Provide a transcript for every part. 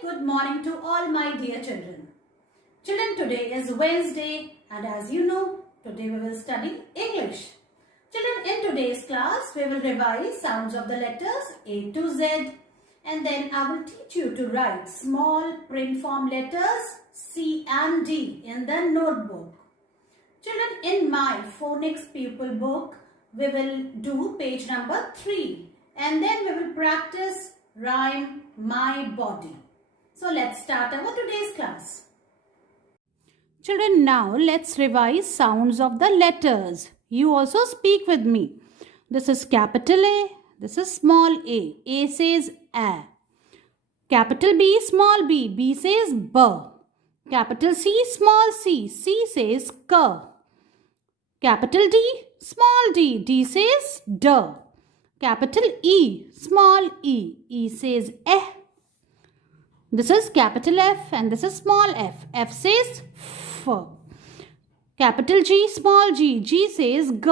good morning to all my dear children. Children, today is Wednesday and as you know, today we will study English. Children, in today's class, we will revise sounds of the letters A to Z and then I will teach you to write small print form letters C and D in the notebook. Children, in my Phonics Pupil book, we will do page number 3 and then we will practice rhyme my body. So let's start our today's class. Children, now let's revise sounds of the letters. You also speak with me. This is capital A, this is small a. A says A. Capital B, small b. B says B. Capital C, small c. C says K. Capital D, small d. D says D. Capital E, small e. E says Eh. This is capital F and this is small f. F says F. Capital G, small g. G says G.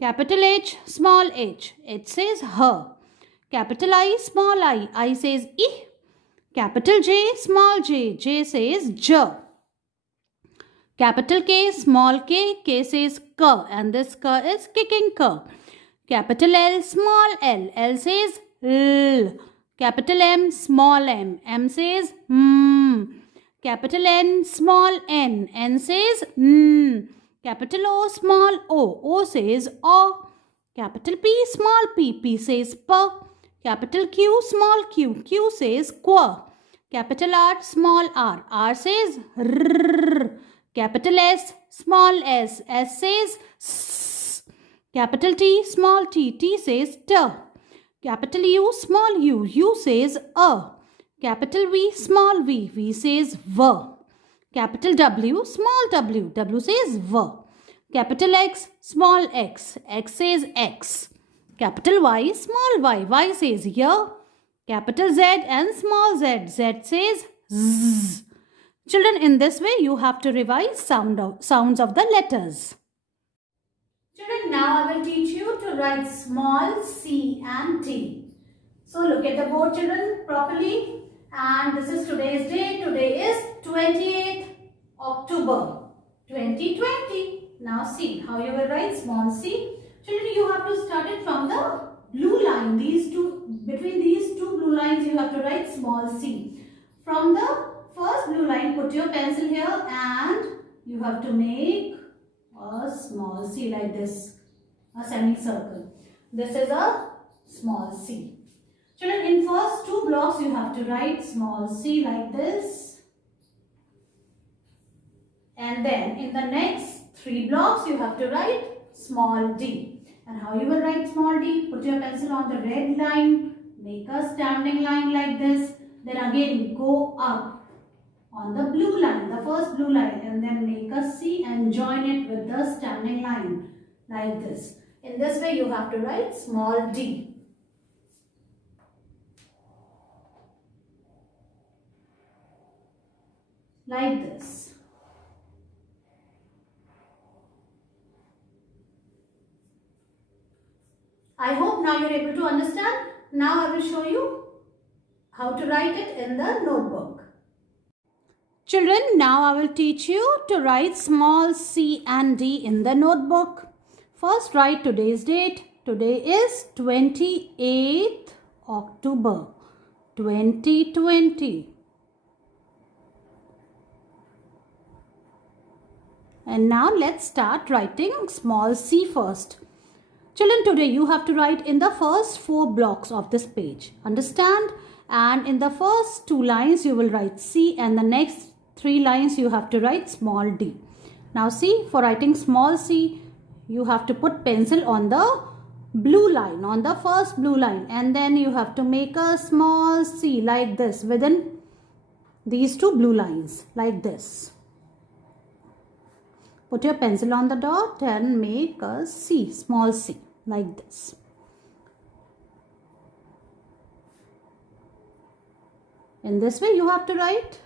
Capital H, small h. H says H. Capital I, small I. I says I. Capital J, small j. J says J. Capital K, small k. K says K. And this K is kicking K. Capital L, small l. L says L. Capital M, small m. M says Capital N, small n. N says N. Capital O, small o. O says O. Capital P, small p. P says P. Capital Q, small q. Q says Qu. Capital R, small r. R says R. Capital S, small s. S says S. Capital T, small t. T says T. Capital U, small u. U says A. Capital V, small v. V says V. Capital W, small w. W says V. Capital X, small x. X says X. Capital Y, small y. Y says Y. Capital Z and small z. Z says Z. Children, in this way you have to revise sounds of the letters. Children, now I will teach you to write small c and d. So look at the board, children, properly. And this is today's date. Today is 28th October 2020. Now see how you will write small c. Children, you have to start it from the blue line. Between these two blue lines you have to write small c. From the first blue line, put your pencil here and you have to make a small c like this, a semicircle. This is a small c. Children, in first two blocks you have to write small c like this. And then in the next three blocks you have to write small d. And how you will write small d? Put your pencil on the red line, make a standing line like this. Then again go up on the blue line, the first blue line, and then make a C and join it with the standing line like this. In this way you have to write small d. Like this. I hope now you are able to understand. Now I will show you how to write it in the notebook. Children, now I will teach you to write small c and d in the notebook. First, write today's date. Today is 28th October 2020. And now let's start writing small c first. Children, today you have to write in the first 4 blocks of this page. Understand? And in the first 2 lines you will write C and the next 3 lines you have to write small d. Now see, for writing small c, you have to put pencil on the blue line, on the first blue line. And then you have to make a small c like this within these 2 blue lines like this. Put your pencil on the dot and make a C, small c, like this. In this way you have to write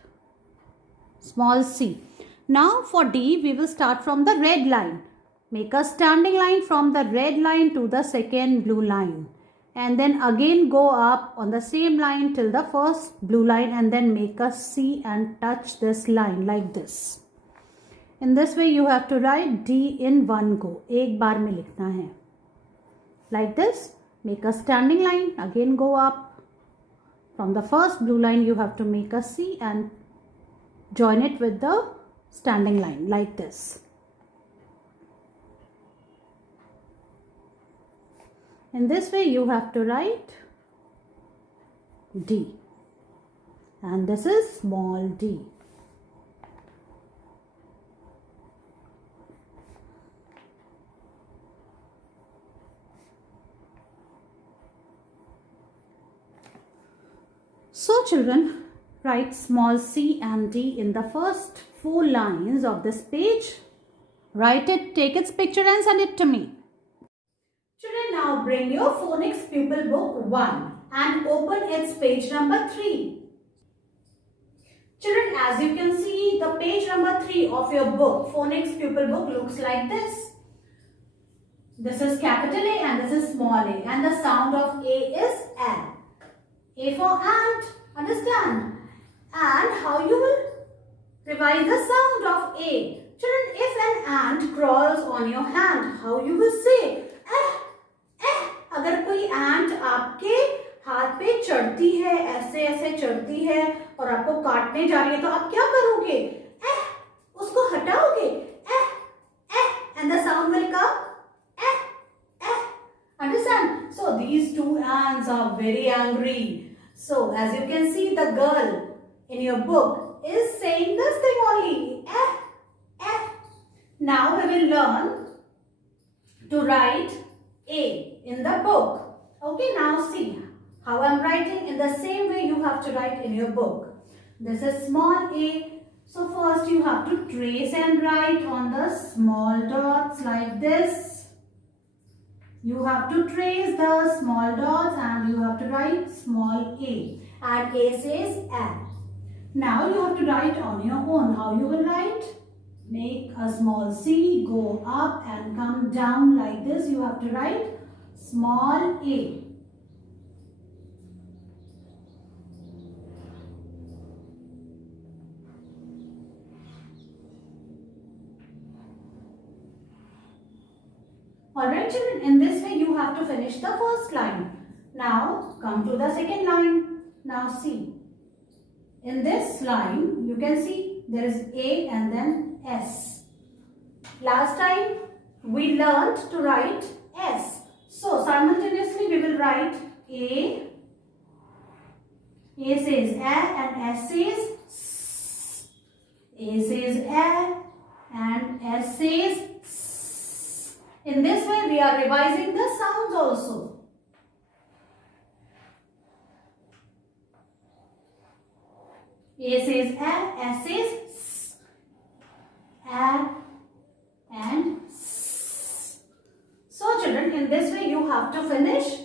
small c. Now for D, we will start from the red line. Make a standing line from the red line to the second blue line. and then again go up on the same line till the first blue line, and then make a C and touch this line like this. In this way you have to write D in one go. एक बार में लिखना है. Like this. Make a standing line. Again go up. From the first blue line you have to make a C and join it with the standing line like this. In this way you have to write D, and this is small d. So children, write small c and d in the first 4 lines of this page. Write it, take its picture and send it to me. Children, now bring your Phonics Pupil book 1 and open its page number 3. Children, as you can see, the page number 3 of your book, Phonics Pupil book, looks like this. This is capital A and this is small a, and the sound of A is L. A for ant, understand? And how you will revise the sound of A. Children, if an ant crawls on your hand, how you will say? अगर कोई ant आपके हाथ पे चढ़ती है, ऐसे ऐसे चढ़ती है और आपको काटने जा रही है, तो आप क्या करोगे? उसको हटाओगे? And the sound will come? Understand? So these two ants are very angry. So as you can see, the girl in your book is saying this thing only. Now we will learn to write A in the book. Okay, now see how I am writing. In the same way you have to write in your book. This is small a. So first you have to trace and write on the small dots like this. You have to trace the small dots and you have to write small a. And A says L. Now you have to write on your own. How you will write? Make a small c, go up and come down like this. You have to write small a. Alright children, in this way you have to finish the first line. Now come to the second line. Now see. In this line you can see there is A and then S. Last time we learned to write S. So simultaneously we will write A. A says A and S says S. A says A and S says S. In this way we are revising the sounds also. A says A, S says S. A and S. So children, in this way you have to finish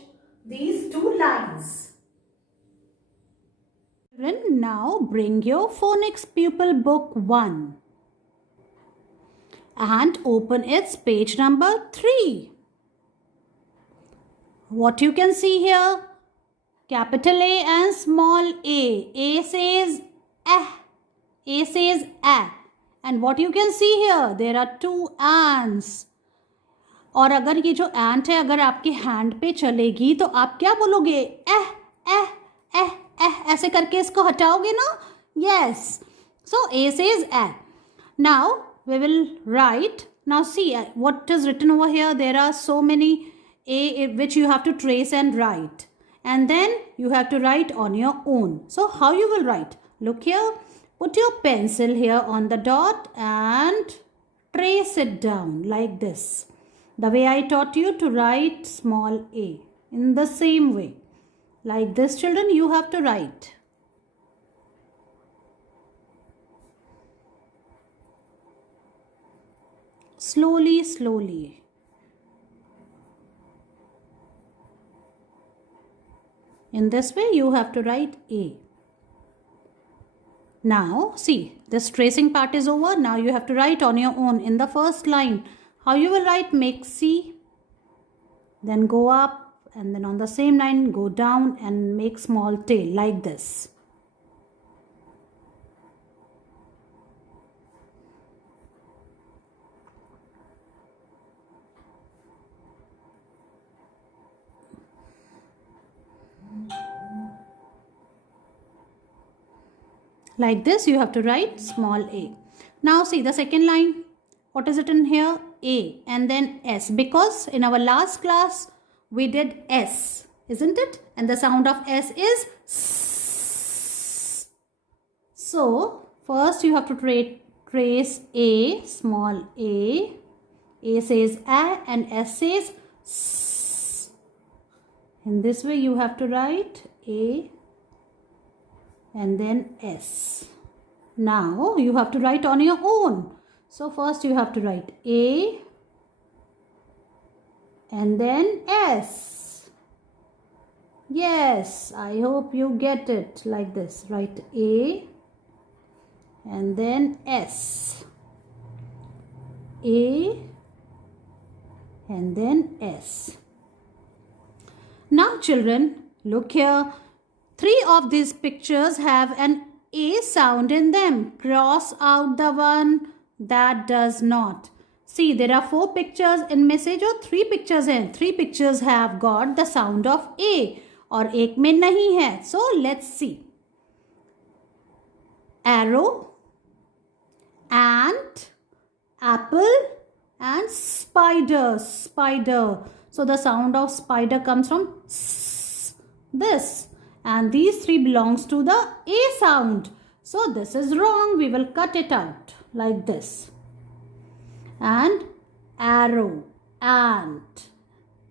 these two lines. Children, now bring your Phonics Pupil book 1 and open its page number 3. What you can see here? Capital A and small a. A says A says A. And what you can see here? There are two ants. और अगर ये जो ant है अगर आपके hand पे चलेगी तो आप क्या बोलोगे? ऐसे करके इसको हटाओगे ना? Yes. So A says A. Now we will write. Now see what is written over here. There are so many A which you have to trace and write. And then you have to write on your own. So how you will write? Look here. Put your pencil here on the dot and trace it down like this. The way I taught you to write small a. In the same way. Like this children you have to write. Slowly, slowly. In this way you have to write A. Now see, this tracing part is over. Now you have to write on your own in the first line. How you will write? Make C. Then go up and then on the same line go down and make small tail like this. Like this you have to write small a. Now see the second line. What is it in here? A and then S, because in our last class we did S, isn't it? And the sound of S is S. So first you have to trace A, small a. A says A and S says S. In this way you have to write A and then S. Now you have to write on your own. So first you have to write A and then S. Yes, I hope you get it like this. Write A and then S. A and then S. Now children, look here. 3 of these pictures have an A sound in them. Cross out the one that does not. See, there are 4 pictures in message और 3 pictures हैं. 3 pictures have got the sound of A और एक में नहीं है. So let's see. Arrow, ant, apple and spider. Spider. So the sound of spider comes from S, this. And these 3 belongs to the A sound. So this is wrong. We will cut it out like this. And arrow, ant,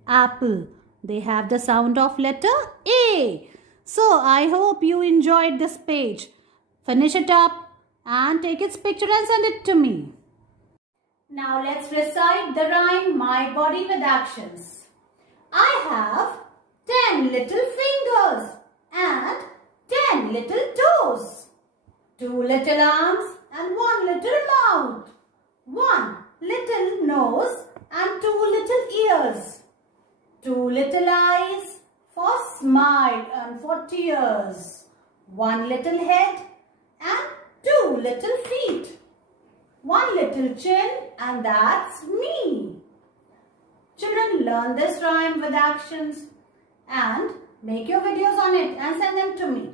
apple, they have the sound of letter A. So I hope you enjoyed this page. Finish it up and take its picture and send it to me. Now let's recite the rhyme My Body with Actions. I have 10 little fingers and 10 little toes, 2 little arms and 1 little mouth, 1 little nose and 2 little ears, 2 little eyes for smile and for tears, 1 little head and 2 little feet, 1 little chin, and that's me. Children, learn this rhyme with actions and make your videos on it and send them to me.